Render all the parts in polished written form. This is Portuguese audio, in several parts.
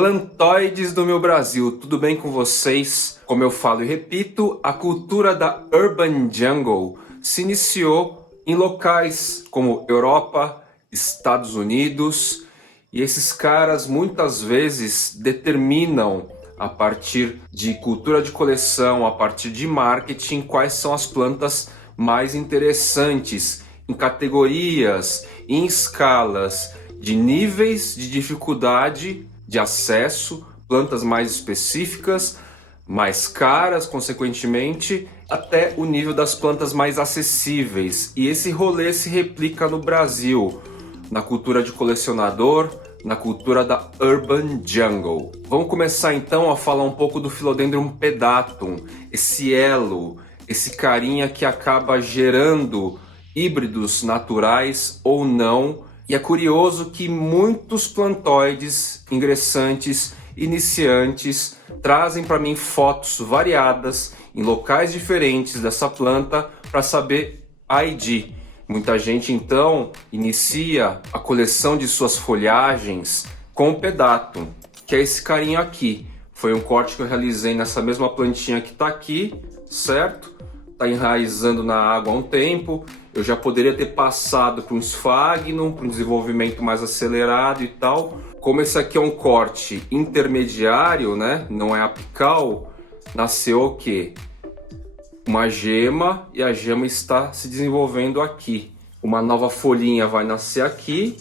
Plantoides do meu Brasil, tudo bem com vocês? Como eu falo e repito, a cultura da Urban Jungle se iniciou em locais como Europa, Estados Unidos, e esses caras muitas vezes determinam, a partir de cultura de coleção, a partir de marketing, quais são as plantas mais interessantes em categorias, em escalas, de níveis de dificuldade de acesso, plantas mais específicas, mais caras, consequentemente, até o nível das plantas mais acessíveis. E esse rolê se replica no Brasil, na cultura de colecionador, na cultura da Urban Jungle. Vamos começar então a falar um pouco do Philodendron pedatum, esse elo, esse carinha que acaba gerando híbridos naturais ou não. E é curioso que muitos plantoides ingressantes, iniciantes, trazem para mim fotos variadas em locais diferentes dessa planta para saber a ID. Muita gente então inicia a coleção de suas folhagens com o pedatum, que é esse carinho aqui. Foi um corte que eu realizei nessa mesma plantinha que está aqui, certo? Está enraizando na água há um tempo. Eu já poderia ter passado para um esfagno, para um desenvolvimento mais acelerado e tal. Como esse aqui é um corte intermediário, né? Não é apical, nasceu o quê? Uma gema, e a gema está se desenvolvendo aqui. Uma nova folhinha vai nascer aqui,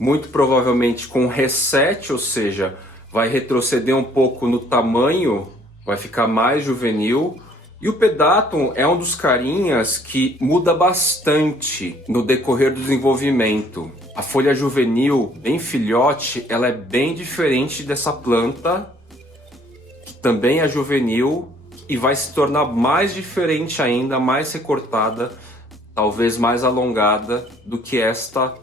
muito provavelmente com reset, ou seja, vai retroceder um pouco no tamanho, vai ficar mais juvenil. E o pedatum é um dos carinhas que muda bastante no decorrer do desenvolvimento. A folha juvenil, bem filhote, ela é bem diferente dessa planta, que também é juvenil, e vai se tornar mais diferente ainda, mais recortada, talvez mais alongada do que esta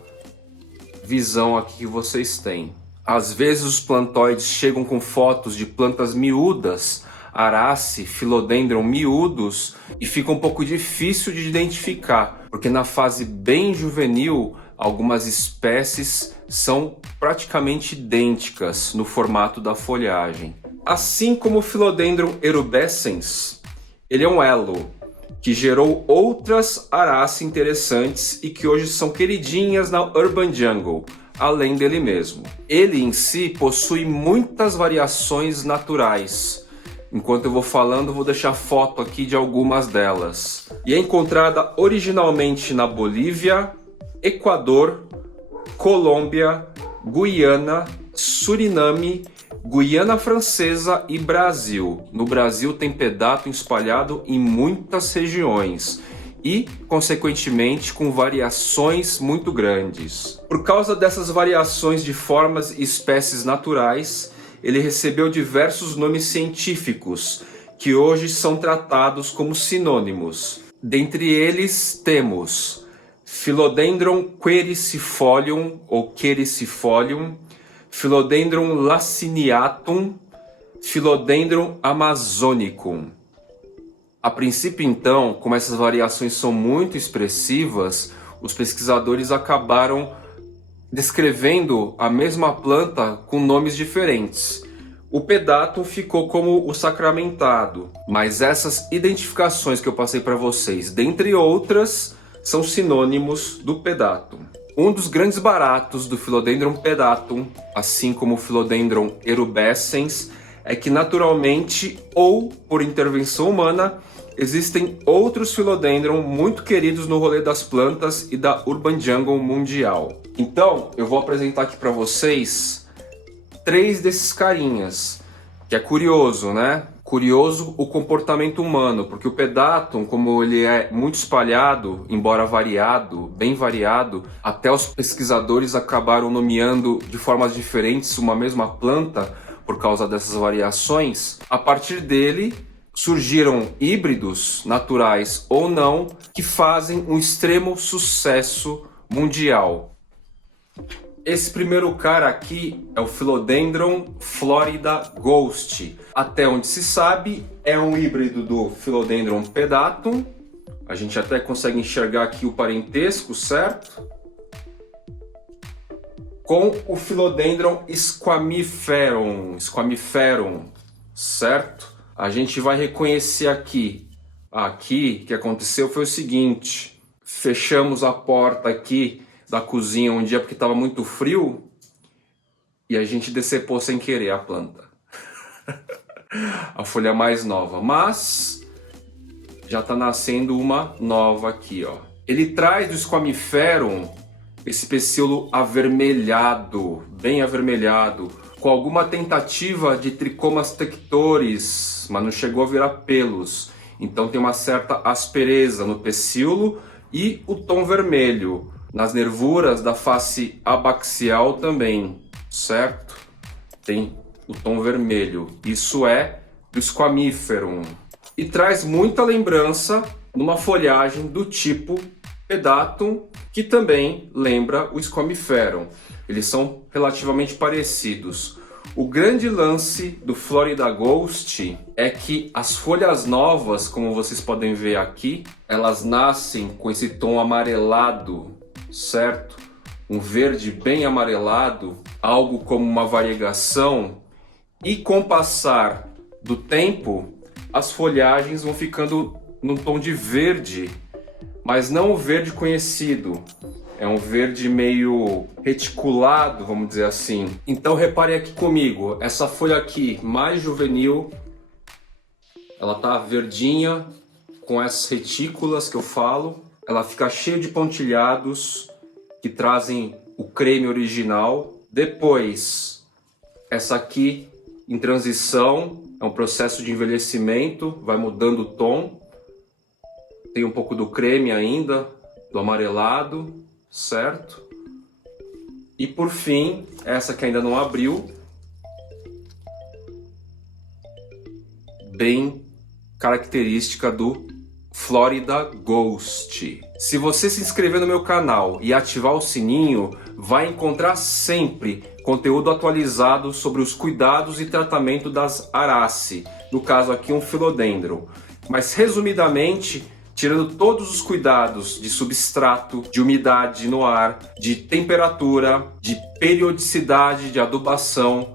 visão aqui que vocês têm. Às vezes os plantoides chegam com fotos de plantas miúdas, Arace, Philodendron miúdos, e fica um pouco difícil de identificar, porque na fase bem juvenil, algumas espécies são praticamente idênticas no formato da folhagem. Assim como o Philodendron erubescens, ele é um elo que gerou outras Arace interessantes e que hoje são queridinhas na Urban Jungle, além dele mesmo. Ele em si possui muitas variações naturais. Enquanto eu vou falando, vou deixar foto aqui de algumas delas. E é encontrada originalmente na Bolívia, Equador, Colômbia, Guiana, Suriname, Guiana Francesa e Brasil. No Brasil tem pedatum espalhado em muitas regiões e, consequentemente, com variações muito grandes. Por causa dessas variações de formas e espécies naturais, ele recebeu diversos nomes científicos, que hoje são tratados como sinônimos. Dentre eles temos Philodendron quericifolium ou quericifolium, Philodendron laciniatum, Philodendron amazonicum. A princípio, então, como essas variações são muito expressivas, os pesquisadores acabaram descrevendo a mesma planta com nomes diferentes. O pedatum ficou como o sacramentado, mas essas identificações que eu passei para vocês, dentre outras, são sinônimos do pedatum. Um dos grandes baratos do Philodendron pedatum, assim como o Philodendron erubescens, é que naturalmente ou por intervenção humana existem outros Philodendron muito queridos no rolê das plantas e da Urban Jungle mundial. Então, eu vou apresentar aqui para vocês 3 desses carinhas, que é curioso, né? Curioso o comportamento humano, porque o pedatum, como ele é muito espalhado, embora variado, bem variado, até os pesquisadores acabaram nomeando de formas diferentes uma mesma planta por causa dessas variações. A partir dele surgiram híbridos, naturais ou não, que fazem um extremo sucesso mundial. Esse primeiro cara aqui é o Philodendron Florida Ghost. Até onde se sabe, é um híbrido do Philodendron pedatum. A gente até consegue enxergar aqui o parentesco, certo? com o Philodendron squamiferum, certo? A gente vai reconhecer aqui. Aqui, o que aconteceu foi o seguinte: fechamos a porta aqui da cozinha um dia porque estava muito frio e a gente decepou sem querer a planta. A folha mais nova, mas já está nascendo uma nova aqui, ó. Ele traz do squamiferum esse pecíolo avermelhado, bem avermelhado, com alguma tentativa de trichomas tectores, mas não chegou a virar pelos. Então tem uma certa aspereza no pecíolo e o tom vermelho nas nervuras da face abaxial também, certo? Tem o tom vermelho. Isso é do squamiferum. E traz muita lembrança numa folhagem do tipo pedatum, que também lembra o squamiferum. Eles são relativamente parecidos. O grande lance do Florida Ghost é que as folhas novas, como vocês podem ver aqui, elas nascem com esse tom amarelado, certo? Um verde bem amarelado, algo como uma variegação, e com o passar do tempo, as folhagens vão ficando num tom de verde, mas não o verde conhecido. É um verde meio reticulado, vamos dizer assim. Então repare aqui comigo, essa folha aqui mais juvenil, ela tá verdinha, com essas retículas que eu falo. Ela fica cheia de pontilhados que trazem o creme original. Depois, essa aqui em transição, é um processo de envelhecimento, vai mudando o tom. Tem um pouco do creme ainda, do amarelado, certo? E por fim, essa que ainda não abriu, bem característica do Florida Ghost. Se você se inscrever no meu canal e ativar o sininho, vai encontrar sempre conteúdo atualizado sobre os cuidados e tratamento das Araceae, no caso aqui um Philodendron. Mas resumidamente, tirando todos os cuidados de substrato, de umidade no ar, de temperatura, de periodicidade de adubação,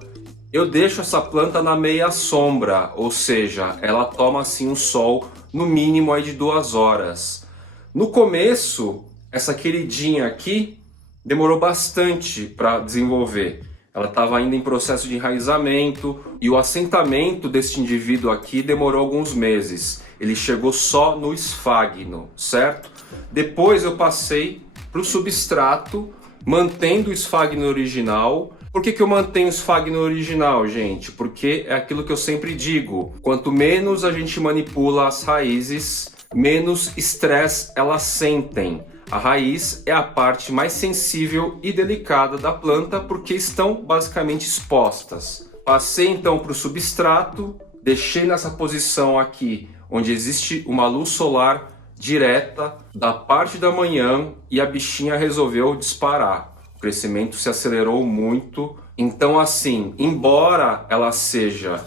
eu deixo essa planta na meia sombra, ou seja, ela toma assim um sol no mínimo aí de 2 horas. No começo, essa queridinha aqui demorou bastante para desenvolver. Ela estava ainda em processo de enraizamento e o assentamento deste indivíduo aqui demorou alguns meses. Ele chegou só no esfagno, certo? Depois eu passei para o substrato, mantendo o esfagno original. Por que eu mantenho o esfagno original, gente? Porque é aquilo que eu sempre digo: quanto menos a gente manipula as raízes, menos estresse elas sentem. A raiz é a parte mais sensível e delicada da planta porque estão basicamente expostas. Passei então para o substrato, deixei nessa posição aqui, onde existe uma luz solar direta da parte da manhã e a bichinha resolveu disparar. O crescimento se acelerou muito. Então assim, embora ela seja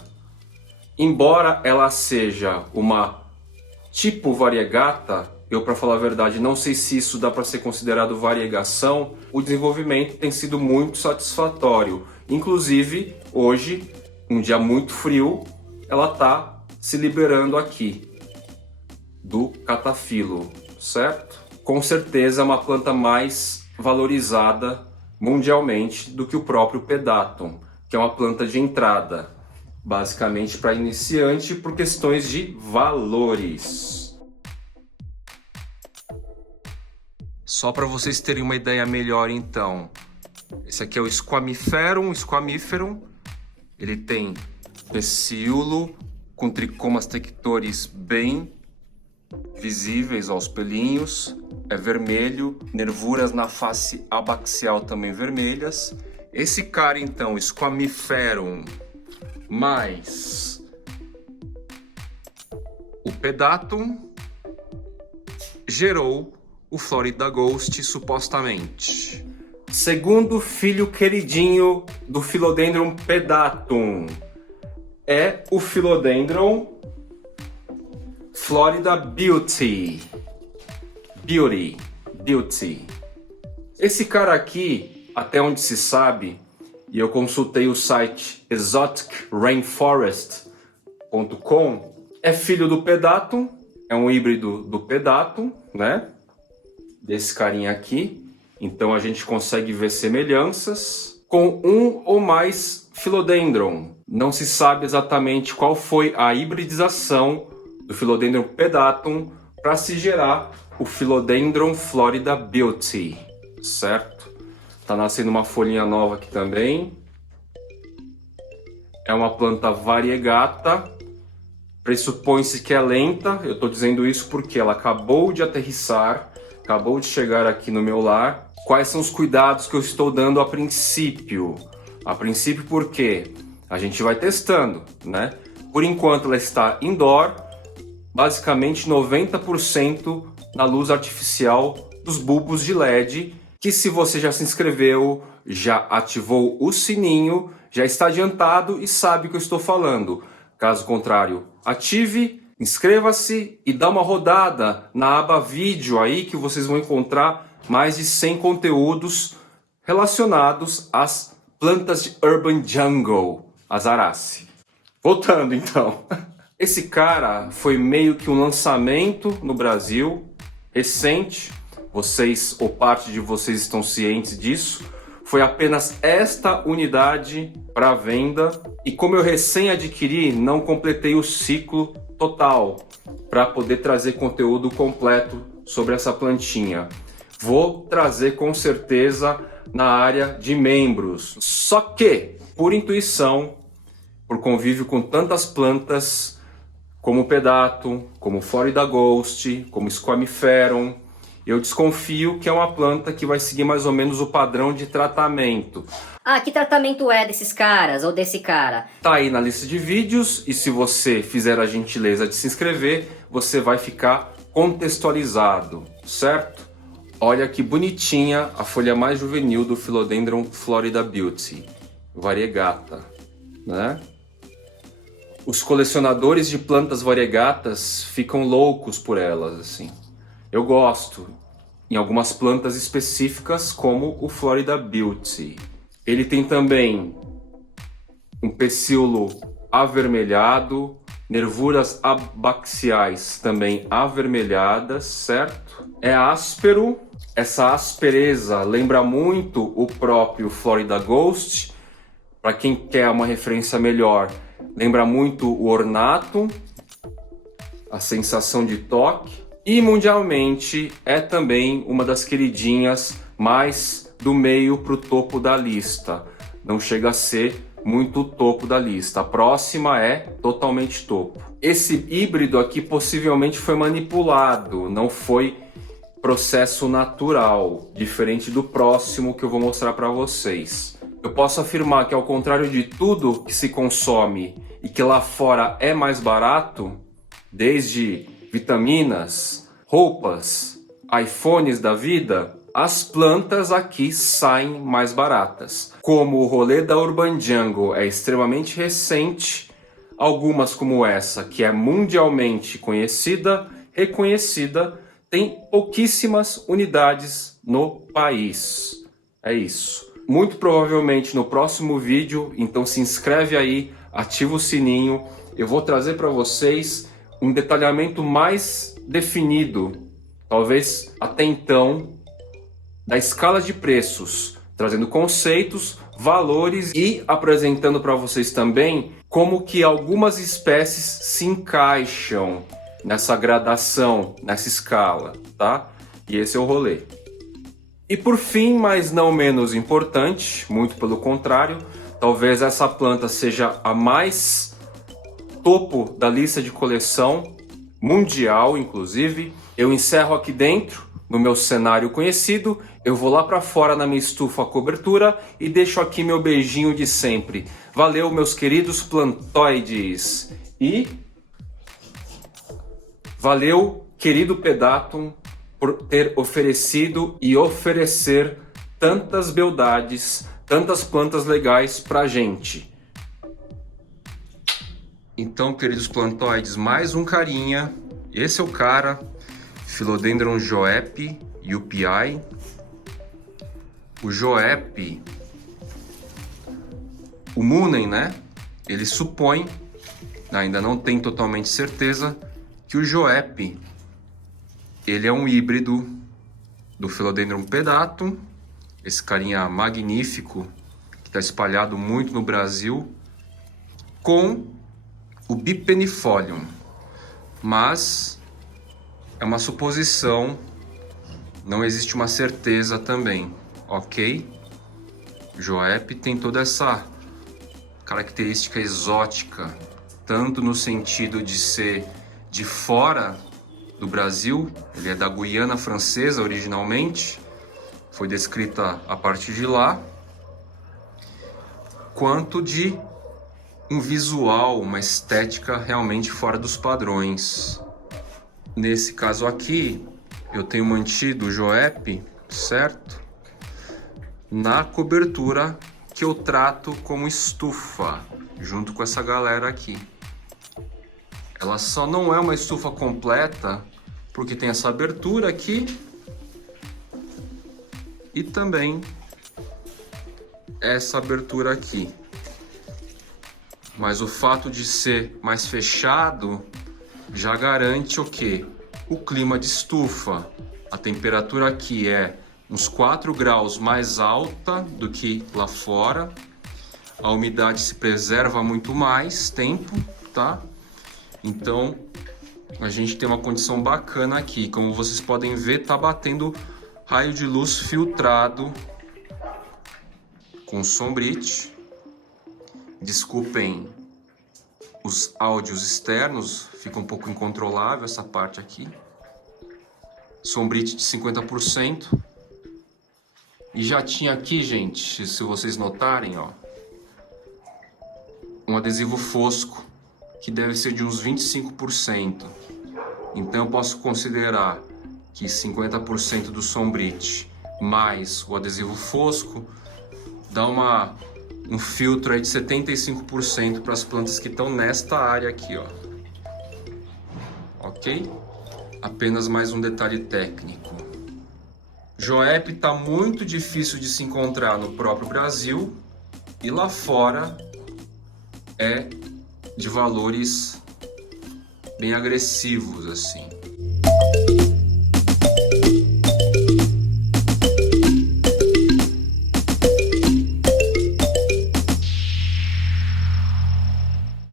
uma tipo variegata, eu, para falar a verdade, não sei se isso dá para ser considerado variegação, o desenvolvimento tem sido muito satisfatório. Inclusive, hoje, um dia muito frio, ela está se liberando aqui do catafilo, certo? Com certeza é uma planta mais valorizada mundialmente do que o próprio pedatum, que é uma planta de entrada, basicamente para iniciante por questões de valores. Só para vocês terem uma ideia melhor então, esse aqui é o squamiferum, ele tem pecíolo com tricomas tectores bem visíveis aos pelinhos, é vermelho, nervuras na face abaxial também vermelhas. Esse cara então, squamiferum, mais o pedatum, gerou o Florida Ghost supostamente. Segundo filho queridinho do Philodendron pedatum é o Philodendron Florida Beauty. Esse cara aqui até onde se sabe, e eu consultei o site exoticrainforest.com, é filho do Pedatum, é um híbrido do Pedatum, né? Desse carinha aqui. Então a gente consegue ver semelhanças com um ou mais Philodendron. Não se sabe exatamente qual foi a hibridização do Philodendron Pedatum para se gerar o Philodendron Florida Beauty, certo? Tá nascendo uma folhinha nova aqui também. É uma planta variegata. Pressupõe-se que é lenta. Eu estou dizendo isso porque ela acabou de aterrissar, acabou de chegar aqui no meu lar. Quais são os cuidados que eu estou dando a princípio? A princípio porque a gente vai testando, né? Por enquanto ela está indoor, basicamente 90% na luz artificial dos bulbos de LED, que se você já se inscreveu, já ativou o sininho, já está adiantado e sabe o que eu estou falando. Caso contrário, ative, inscreva-se e dá uma rodada na aba vídeo aí que vocês vão encontrar mais de 100 conteúdos relacionados às plantas de Urban Jungle, as Arace. Voltando então. Esse cara foi meio que um lançamento no Brasil, recente. Vocês, ou parte de vocês, estão cientes disso. Foi apenas esta unidade para venda. E como eu recém adquiri, não completei o ciclo total para poder trazer conteúdo completo sobre essa plantinha. Vou trazer com certeza na área de membros. Só que, por intuição, por convívio com tantas plantas, como Pedatum, como Florida Ghost, como Squamiferum, eu desconfio que é uma planta que vai seguir mais ou menos o padrão de tratamento. Ah, que tratamento é desses caras ou desse cara? Tá aí na lista de vídeos e se você fizer a gentileza de se inscrever, você vai ficar contextualizado, certo? Olha que bonitinha a folha mais juvenil do Philodendron Florida Beauty, variegata, né? Os colecionadores de plantas variegatas ficam loucos por elas, assim. Eu gosto, em algumas plantas específicas, como o Florida Beauty. Ele tem também um pecíolo avermelhado, nervuras abaxiais também avermelhadas, certo? É áspero, essa aspereza lembra muito o próprio Florida Ghost. Para quem quer uma referência melhor, lembra muito o ornato, a sensação de toque. E mundialmente é também uma das queridinhas mais do meio para o topo da lista. Não chega a ser muito o topo da lista. A próxima é totalmente topo. Esse híbrido aqui possivelmente foi manipulado, não foi processo natural, diferente do próximo que eu vou mostrar para vocês. Eu posso afirmar que ao contrário de tudo que se consome e que lá fora é mais barato, desde vitaminas, roupas, iPhones da vida, as plantas aqui saem mais baratas. Como o rolê da Urban Jungle é extremamente recente, algumas como essa, que é mundialmente conhecida, reconhecida, tem pouquíssimas unidades no país. É isso. Muito provavelmente no próximo vídeo, então se inscreve aí, ativa o sininho, eu vou trazer para vocês um detalhamento mais definido, talvez até então, da escala de preços, trazendo conceitos, valores e apresentando para vocês também como que algumas espécies se encaixam nessa gradação, nessa escala, tá? E esse é o rolê. E por fim, mas não menos importante, muito pelo contrário, talvez essa planta seja a mais topo da lista de coleção mundial, inclusive. Eu encerro aqui dentro, no meu cenário conhecido, eu vou lá para fora na minha estufa cobertura e deixo aqui meu beijinho de sempre. Valeu, meus queridos plantoides! E valeu, querido Pedatum, por ter oferecido e oferecer tantas beldades, tantas plantas legais pra gente. Então, queridos plantoides, mais um carinha. Esse é o cara, Philodendron Joep, UPI. o Joep, o Moonen, né? Ele supõe, ainda não tem totalmente certeza, que o Joep ele é um híbrido do Philodendron pedatum, esse carinha magnífico que está espalhado muito no Brasil, com o Bipenifolium. Mas é uma suposição, não existe uma certeza também, ok? Joep tem toda essa característica exótica, tanto no sentido de ser de fora do Brasil, ele é da Guiana Francesa originalmente, foi descrita a partir de lá, quanto de um visual, uma estética realmente fora dos padrões. Nesse caso aqui, eu tenho mantido o Joep, certo? Na cobertura que eu trato como estufa, junto com essa galera aqui. Ela só não é uma estufa completa, porque tem essa abertura aqui e também essa abertura aqui. Mas o fato de ser mais fechado já garante o quê? O clima de estufa. A temperatura aqui é uns 4 graus mais alta do que lá fora. A umidade se preserva muito mais tempo, tá? Então a gente tem uma condição bacana aqui. Como vocês podem ver, tá batendo raio de luz filtrado com sombrite. Desculpem os áudios externos, fica um pouco incontrolável essa parte aqui. Sombrite de 50%. E já tinha aqui, gente, se vocês notarem, ó, um adesivo fosco que deve ser de uns 25%. Então eu posso considerar que 50% do sombrite mais o adesivo fosco dá um filtro aí de 75% para as plantas que estão nesta área aqui, ó. Ok? Apenas mais um detalhe técnico. Joep está muito difícil de se encontrar no próprio Brasil e lá fora é de valores bem agressivos assim.